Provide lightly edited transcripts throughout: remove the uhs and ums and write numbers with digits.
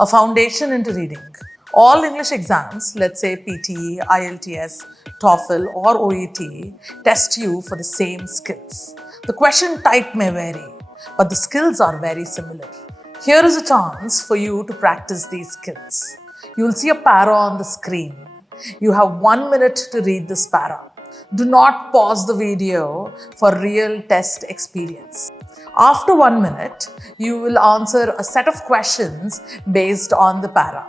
A foundation into reading. All English exams, let's say PTE, IELTS, TOEFL or OET, test you for the same skills. The question type may vary, but the skills are very similar. Here is a chance for you to practice these skills. You will see a para on the screen. You have 1 minute to read this para. Do not pause the video for real test experience. After 1 minute, you will answer a set of questions based on the para.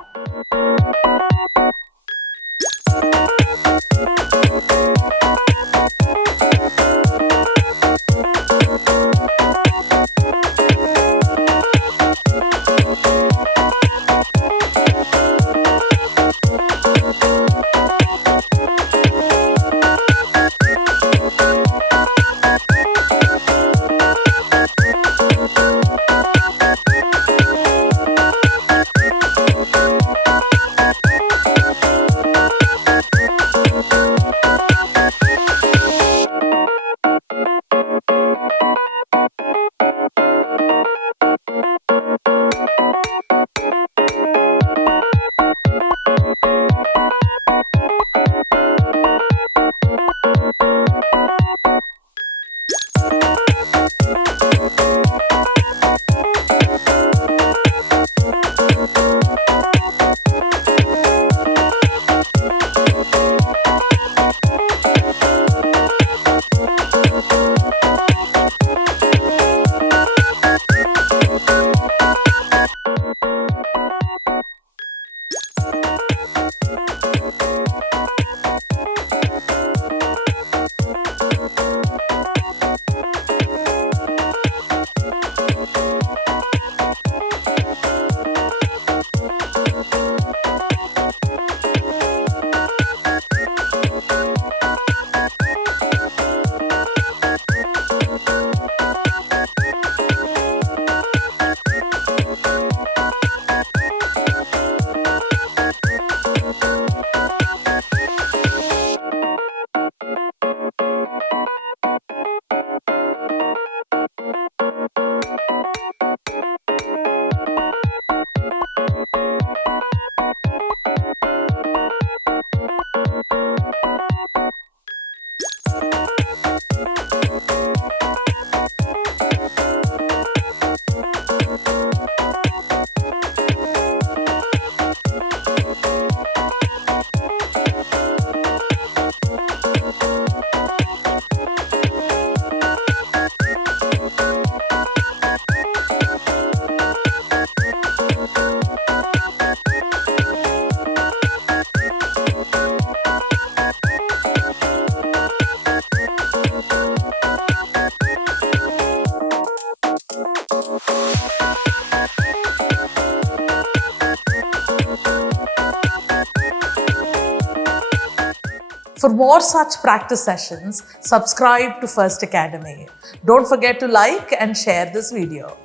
For more such practice sessions, subscribe to First Academy. Don't forget to like and share this video.